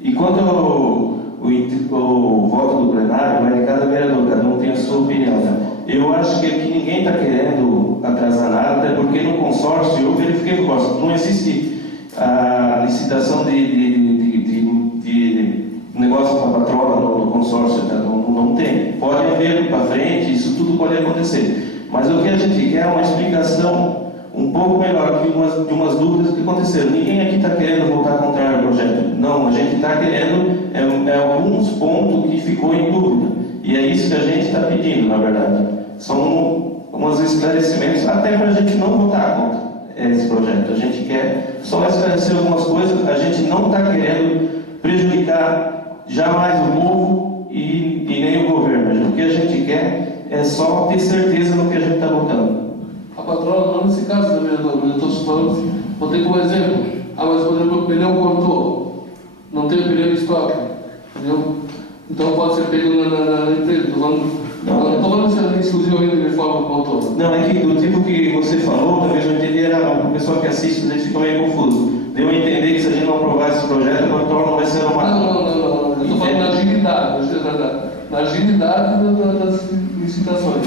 E quanto o voto do plenário, vai de cada vereador, cada um tem a sua opinião. Né? Eu acho que aqui ninguém está querendo atrasar nada, até porque no consórcio, eu verifiquei no consórcio, não existe a licitação de negócio com a patroa no consórcio, tá? Não tem. Pode haver para frente, isso tudo pode acontecer. Mas o que a gente quer é uma explicação um pouco melhor de umas dúvidas que aconteceram. Ninguém aqui está querendo votar contrário ao projeto. Não, a gente está querendo alguns pontos que ficou em dúvida. E é isso que a gente está pedindo, na verdade. São uns esclarecimentos, até para a gente não votar contra esse projeto. A gente quer só esclarecer algumas coisas. gente não está querendo prejudicar jamais o povo e nem o governo. O que a gente quer é só ter certeza no que a gente está lutando. A patroa, não nesse caso, né, vereador? Eu estou falando, vou ter como exemplo. Ah, mas por exemplo, o pneu cortou. Não tem pneu em estoque. Entendeu? Então pode ser pego na empresa. Não estou falando se é exclusivamente de forma contorno. Não, é que do tipo que você falou, talvez eu entendi, o pessoal que assiste, eles ficam meio confuso. Deu a entender que se a gente não aprovar esse projeto, a contorno não vai ser uma... Não. Eu estou falando na agilidade. Na agilidade das licitações.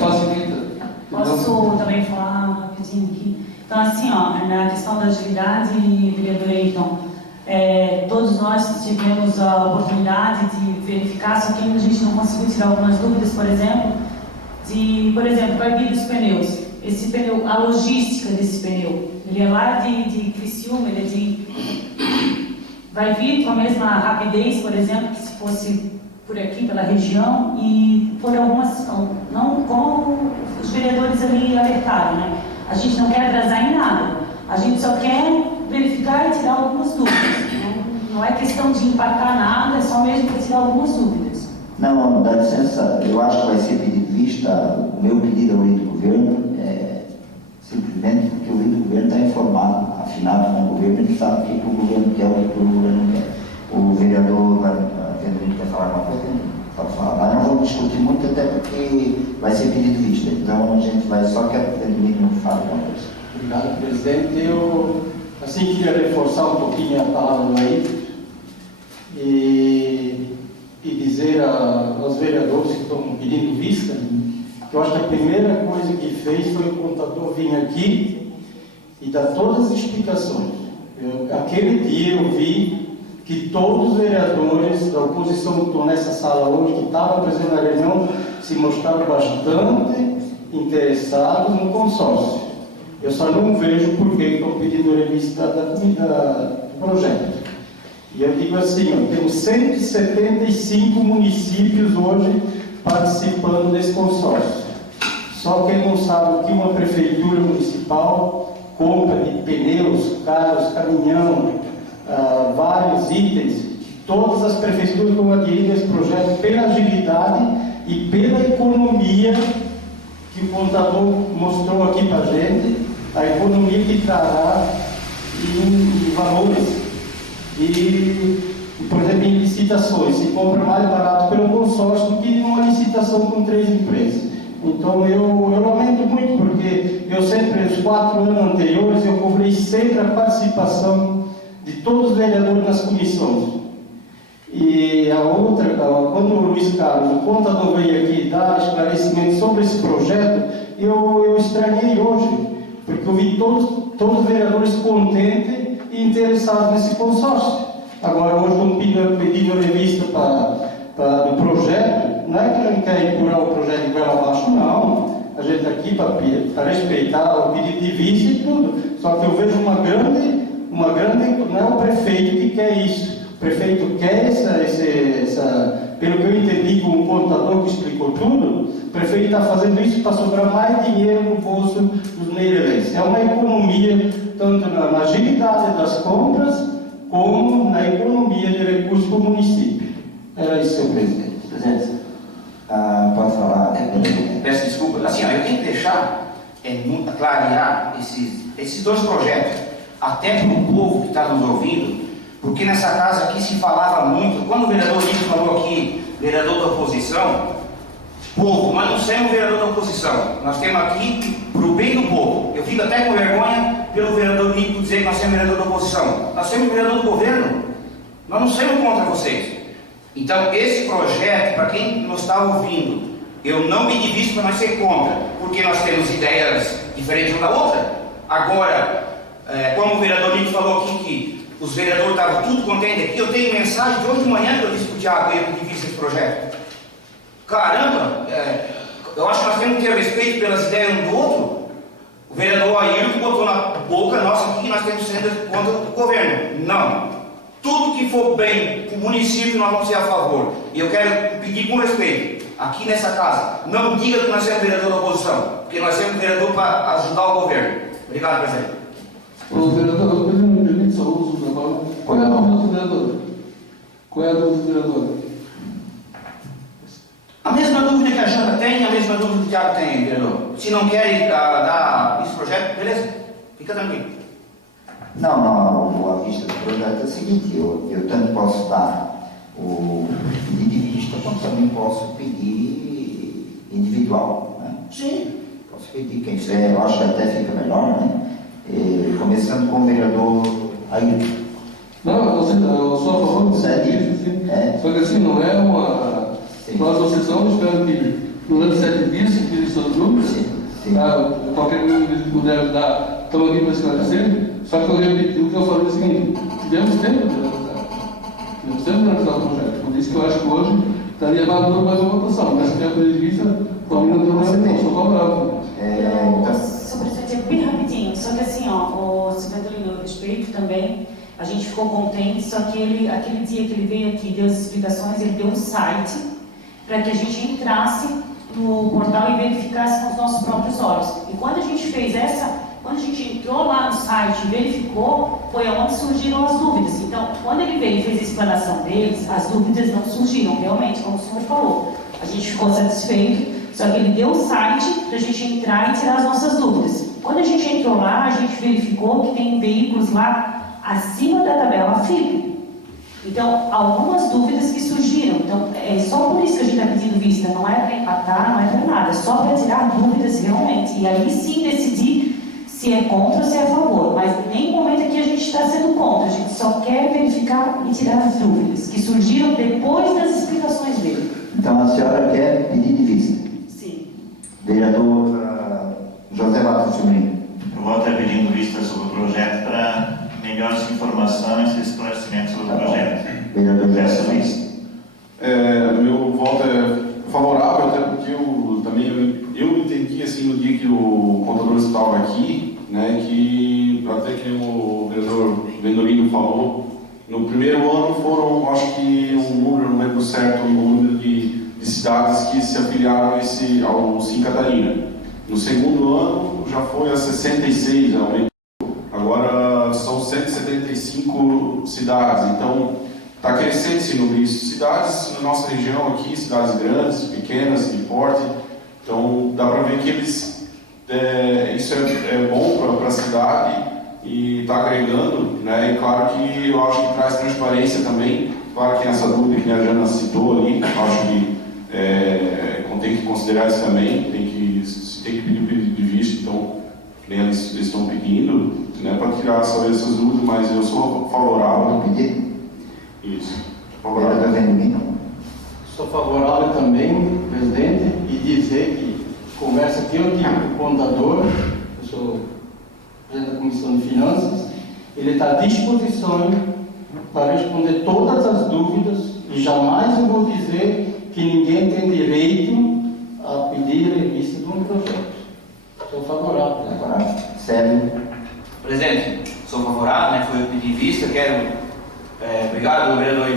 Facilita. Posso também falar rapidinho aqui? Então, assim, ó, na questão da agilidade, vereador Eiton, todos nós tivemos a oportunidade de verificar, só que ainda a gente não conseguiu tirar algumas dúvidas, por exemplo, proibir os pneus. Esse pneu, a logística desse pneu, ele é lá de Criciúma, vai vir com a mesma rapidez, por exemplo, que se fosse por aqui, pela região, e por algumas, não como os vereadores ali alertaram, né? A gente não quer atrasar em nada, a gente só quer verificar e tirar algumas dúvidas. Não é questão de empacar nada, é só mesmo para tirar algumas dúvidas. Não, dá licença, eu acho que vai ser pedido vista, o meu pedido ao líder do governo, simplesmente porque o líder do governo está informado, afinado com o governo, ele sabe o que o governo quer, o que o governo não quer. O vereador quer falar alguma coisa? Pode falar. Mas não vamos discutir muito, até porque vai ser pedido vista. Então a gente vai só quer que o mínimo fale alguma coisa. Obrigado, presidente. Eu queria reforçar um pouquinho a palavra do Ayrton e dizer aos vereadores que estão pedindo vista, que eu acho que a primeira coisa que fez foi o contador vir aqui e dar todas as explicações. Aquele dia eu vi que todos os vereadores da oposição que estão nessa sala hoje, que estavam presentes na reunião, se mostraram bastante interessados no consórcio. Eu só não vejo por que estão pedindo revista do projeto. E eu digo assim, temos 175 municípios hoje participando desse consórcio. Só quem não sabe o que uma prefeitura municipal compra de pneus, carros, caminhão, vários itens, todas as prefeituras estão aderindo a esse projeto pela agilidade e pela economia que o contador mostrou aqui para a gente, a economia que trará em valores. Por exemplo, em licitações, se compra mais barato pelo consórcio do que numa licitação com 3 empresas. Então eu lamento muito, porque eu sempre, os 4 anos anteriores, eu cobrei sempre a participação de todos os vereadores nas comissões. E a outra, quando o Luiz Carlos, o contador, veio aqui dar esclarecimento sobre esse projeto, eu estranhei hoje, porque eu vi todos os vereadores contentes e interessados nesse consórcio. Agora, hoje estão pedindo revista do projeto. Não é que a gente quer empurrar o projeto de goela abaixo, não. A gente está aqui para respeitar o pedido de vista e tudo. Só que eu vejo uma grande, não é o prefeito que quer isso. O prefeito quer pelo que eu entendi com o contador que explicou tudo, o prefeito está fazendo isso para sobrar mais dinheiro no bolso dos meirenses. É uma economia, tanto na agilidade das compras, como na economia de recursos para o município. Era isso, senhor presidente. Presidente, pode falar. Peço desculpa. Assim, eu tenho que deixar clarear esses 2 projetos, até para o povo que está nos ouvindo, porque nessa casa aqui se falava muito, quando o vereador Nico falou aqui, vereador da oposição, povo, nós não somos vereador da oposição, nós temos aqui para o bem do povo. Eu fico até com vergonha pelo vereador Nico dizer que nós somos vereador da oposição. Nós somos vereador do governo, nós não somos contra vocês. Então, esse projeto, para quem nos está ouvindo, eu não me divido para nós ser contra, porque nós temos ideias diferentes uma da outra. Agora, como o vereador Nico falou aqui que os vereadores estavam tudo contentes aqui, eu tenho mensagem de hoje de manhã que eu disse para o Thiago, eu que disse esse projeto. Caramba, eu acho que nós temos que ter respeito pelas ideias um do outro. O vereador Ayrton botou na boca nossa aqui que nós temos que ser contra o governo. Não. Tudo que for bem para o município, nós vamos ser a favor. E eu quero pedir com respeito, aqui nessa casa, não diga que nós somos vereador da oposição, porque nós somos vereador para ajudar o governo. Obrigado, presidente. O vereador, eu me permite só uso da palavra. Não, a vista do projeto é o seguinte, eu tanto posso dar o pedido de vista, como também posso pedir individual, né? Sim. Posso pedir, quem quiser, eu acho que até fica melhor, né? Começando com o vereador Ailton. Não, eu sou a favor do serviço, sim. Só que assim, não é uma associação, espero que durante 7 dias, se pedir seus números, qualquer número que puder dar, estamos aqui para esclarecer. Só que eu repeti o que eu falei é o seguinte, tivemos tempo de analisar o projeto. Por isso que eu acho que hoje estaria maduro mais uma votação, mas se tiver prevista, para mim não tem problema, sou favorável. Só presidente, bem rapidinho, só que assim, ó, o Silvio no respeito também, a gente ficou contente, só que aquele dia que ele veio aqui, deu as explicações, ele deu um site para que a gente entrasse no portal e verificasse com os nossos próprios olhos. E quando a gente fez quando a gente entrou lá no site e verificou, foi onde surgiram as dúvidas. Então, quando ele veio e fez a explanação deles, as dúvidas não surgiram, realmente, como o senhor falou. A gente ficou satisfeito, só que ele deu o site para a gente entrar e tirar as nossas dúvidas. Quando a gente entrou lá, a gente verificou que tem veículos lá acima da tabela FIP. Então, algumas dúvidas que surgiram. Então, é só por isso que a gente está pedindo vista. Não é para empatar, não é para nada. É só para tirar dúvidas realmente. E aí sim decidir se é contra ou se é a favor. Mas em nenhum momento aqui a gente está sendo contra. A gente só quer verificar e tirar as dúvidas que surgiram depois das explicações dele. Então, a senhora quer pedir de vista? Sim. Vereador José Matos Sobrinho. Eu vou estar pedindo vista sobre o projeto para melhores informações e esclarecimentos sobre o projeto. Vereador Peço José. vista. Meu voto é favorável, até porque eu entendi assim no dia que o contador estava aqui, né, que até que o vereador Vendolino falou, no primeiro ano foram, acho que um número, não lembro certo, um número de cidades que se afiliaram ao Sim Catarina. No segundo ano já foi a 66, aumentou. Agora são 175 cidades, então está crescendo esse número de cidades na nossa região aqui, cidades grandes, pequenas, de porte. Então dá para ver que isso é bom para a cidade e está agregando, né? E claro que eu acho que traz transparência também. Claro que essa dúvida que a Jana citou ali, acho que tem que considerar isso também, tem que pedir o pedido de vista, então eles estão pedindo, né, para tirar essas dúvidas, mas eu sou favorável. Pedir? Isso. Vereador Favorável. Vendolino. Sou favorável também, presidente, e dizer que conversa que eu tive com o contador, eu sou presidente da Comissão de Finanças, ele está à disposição para responder todas as dúvidas e jamais eu vou dizer que ninguém tem direito a pedir revista de um projeto. Sou favorável. Sérgio. Presidente, sou favorável, né? Foi eu pedir vista, quero. Obrigado, vereador,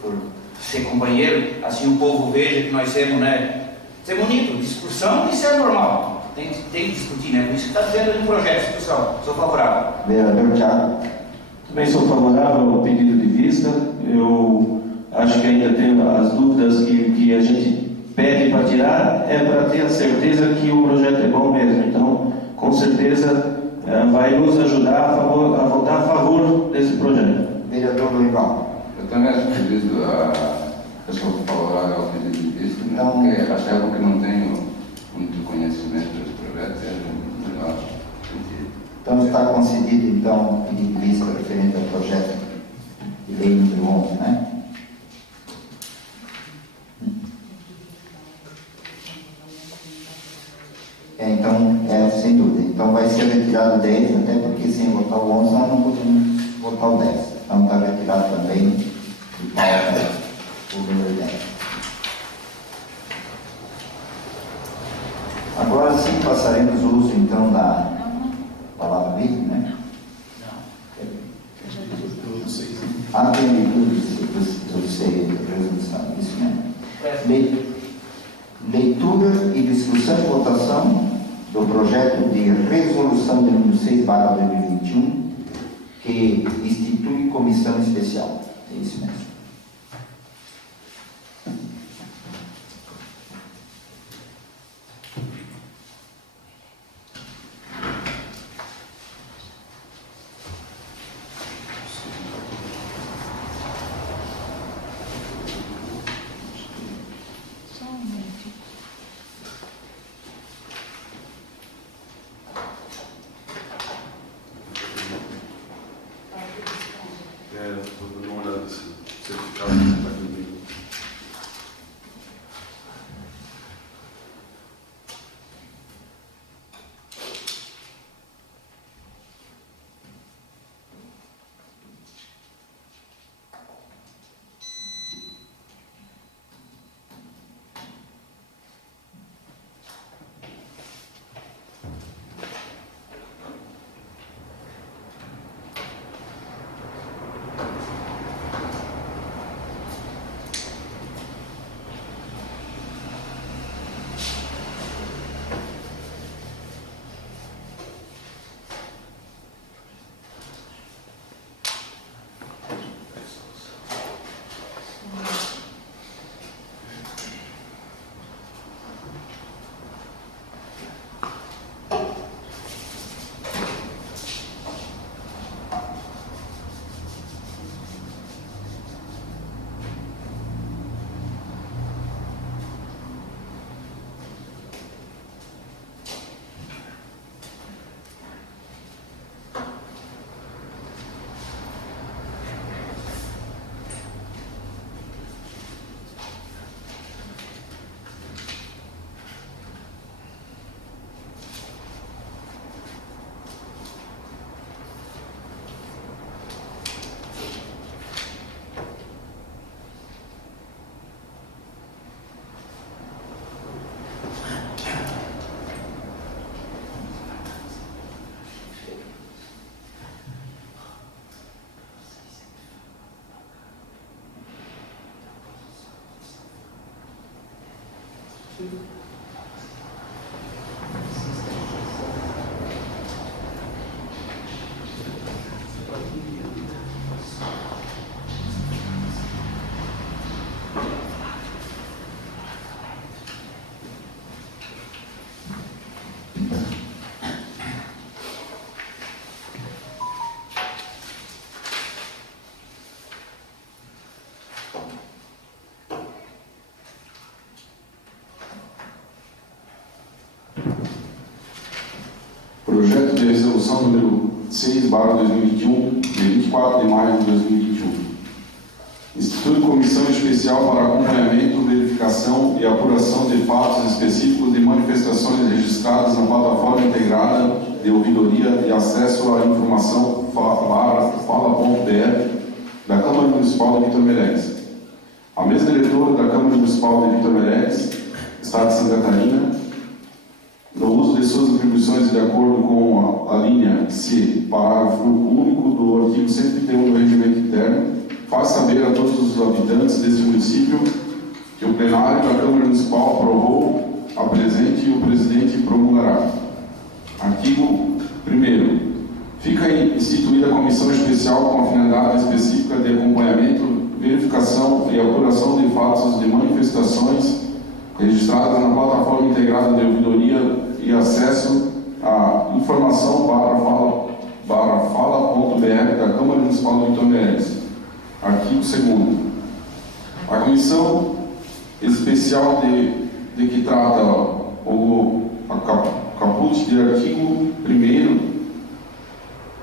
por ser companheiro. Assim o povo veja que nós temos, né? Ser bonito, discussão, isso é normal. Tem que discutir, né? Por isso que está dizendo no projeto de discussão. Sou favorável. Vereador Thiago. Também sou favorável ao pedido de vista. Eu acho que ainda tem as dúvidas que a gente pede para tirar, é para ter a certeza que o projeto é bom mesmo. Então, com certeza, vai nos ajudar a votar a favor desse projeto. Vereador Loival. Eu também acho pedido eu sou favorável ao pedido de vista, né? Não. Porque até porque não tenho muito conhecimento dos projetos, é melhor sentido. Então está concedido, então, pedido de vista referente ao projeto de lei número 11, né? Então, sem dúvida. Então vai ser retirado o 10, até porque sem votar o 11 nós não podemos votar o 10. Então está retirado também de pauta o número 10. Agora sim passaremos o uso então da palavra livre, né? Ah, tem do resolução, isso mesmo. Leitura e discussão e votação do projeto de resolução de número 6/2021, que institui comissão especial. É isso mesmo. Projeto de resolução número 6/2021, de 24 de maio de 2021. Institui comissão especial para acompanhamento, verificação e apuração de fatos específicos de manifestações registradas na plataforma integrada de ouvidoria e acesso à informação fala.br da Câmara Municipal de Vitor Meireles. A mesa diretora da Câmara Municipal de Vitor Meireles, Estado de Santa Catarina, no uso de suas atribuições de acordo com a linha C, parágrafo único do artigo 131 do Regimento Interno, faz saber a todos os habitantes deste município que o plenário da Câmara Municipal aprovou a presente e o presidente promulgará. Artigo 1º. Fica instituída a comissão especial com a finalidade específica de acompanhamento, verificação e apuração de fatos de manifestações registradas na plataforma integrada de ouvidoria e acesso à informação fala.br da Câmara Municipal de Vitor Meireles. Artigo 2º. A comissão especial de que trata a caput de artigo 1º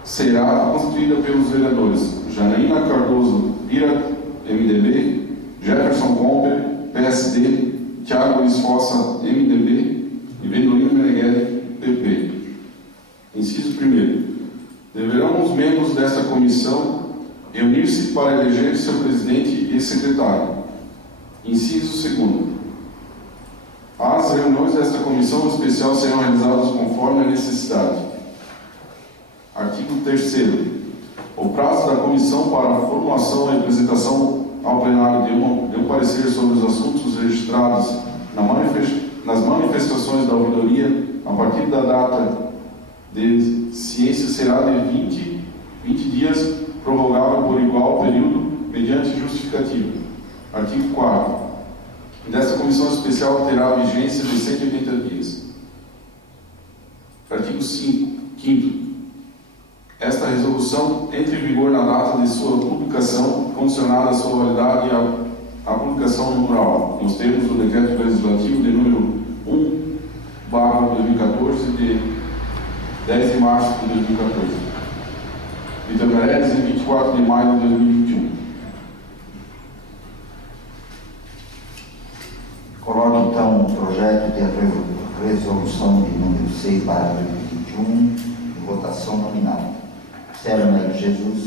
será constituída pelos vereadores Janaína Cardoso Pira, MDB, Jefferson Comper, PSD, Thiago Luiz Fossa, MDB, e Vendolino Meneghelli, PP. Inciso 1º. Deverão os membros desta comissão reunir-se para eleger seu presidente e secretário. Inciso 2º. As reuniões desta comissão especial serão realizadas conforme a necessidade. Artigo 3º. O prazo da comissão para a formulação e apresentação ao plenário de um parecer sobre os assuntos registrados nas manifestações da ouvidoria, a partir da data de ciência, será de 20 dias, prorrogável por igual período, mediante justificativa. Artigo 4º. Desta comissão especial terá vigência de 180 dias. Artigo 5º. Esta resolução entra em vigor na data de sua publicação, condicionada a sua validade à publicação no mural, nos termos do Decreto Legislativo de número 1/2014, de 10 de março de 2014. Vitor Meireles, em 24 de maio de 2021. Coloco então o projeto de resolução de número 6/2021 em votação nominal. Sérgio Maria Jesus.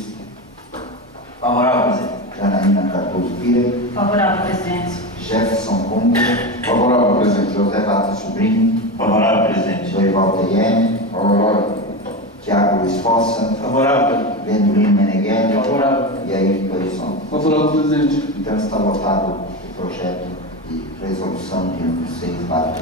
Favorável, presidente. Janaína Cardoso Pira. Favorável, presidente. Jefferson Comper. Favorável, presidente. José Vata Sobrinho. Favorável, presidente. Dorival Tayene. Favorável. Tiago Luiz Fossa. Favorável. Vendolino Meneghelli. Favorável. E aí, Dorizon. Favorável, presidente. Então está votado o projeto de resolução de número 6/2021.